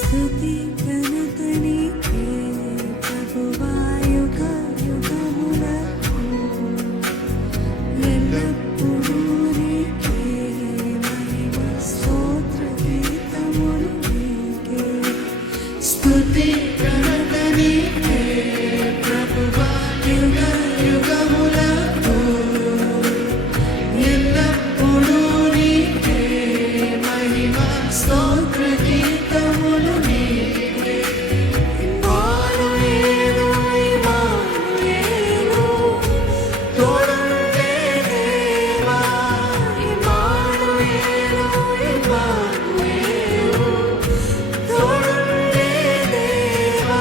స్తుతి ఘనత నీకే ప్రభువా, యుగ యుగములకు ఎల్లప్పుడూ నీకే మహిమ స్తోత్ర గీతములు నీకే. స్తుతి ఘనత నీకే ప్రభువా, యుగ యుగములకు ఎల్లప్పుడూ నీకే మహిమ స్తోత్ర గీతములు నీకే. ఇమ్మానుయేలు ఇమ్మానుయేలు తోడుండే దేవా, ఇమ్మానుయేలు ఇమ్మానుయేలు తోడుండే దేవా,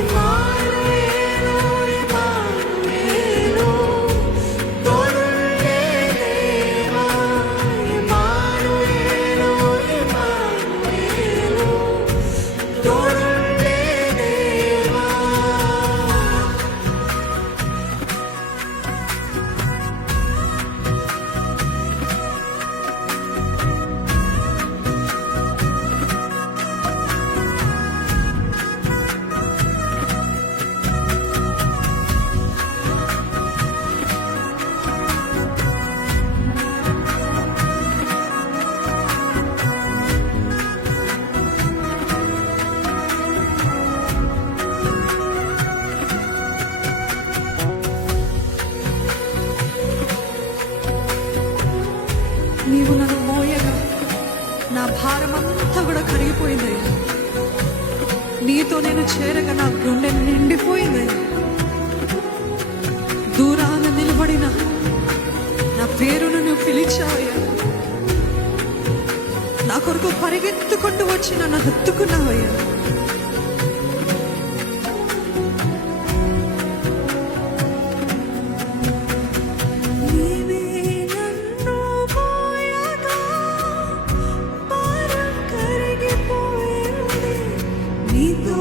ఇమ్మానుయేలు ఇమ్మానుయేలు తోడుండే దేవా, ఇమ్మానుయేలు ఇమ్మానుయేలు తోడుండే దేవా. నీవు నన్ను మోయగా నా భారమంతా కూడా కరిగిపోయిందయ్యా. నీతో నేను చేరగా నా గుండె నిండిపోయిందయ్యా. దూరాన నిలబడిన నా పేరును నువ్వు పిలిచావయ్యా. నా కొరకు పరిగెత్తుకుంటూ వచ్చి నన్ను హత్తుకున్నావయ్యా. నీవే నన్ను మోయగా భారం కరిగిపోయింది. నీతో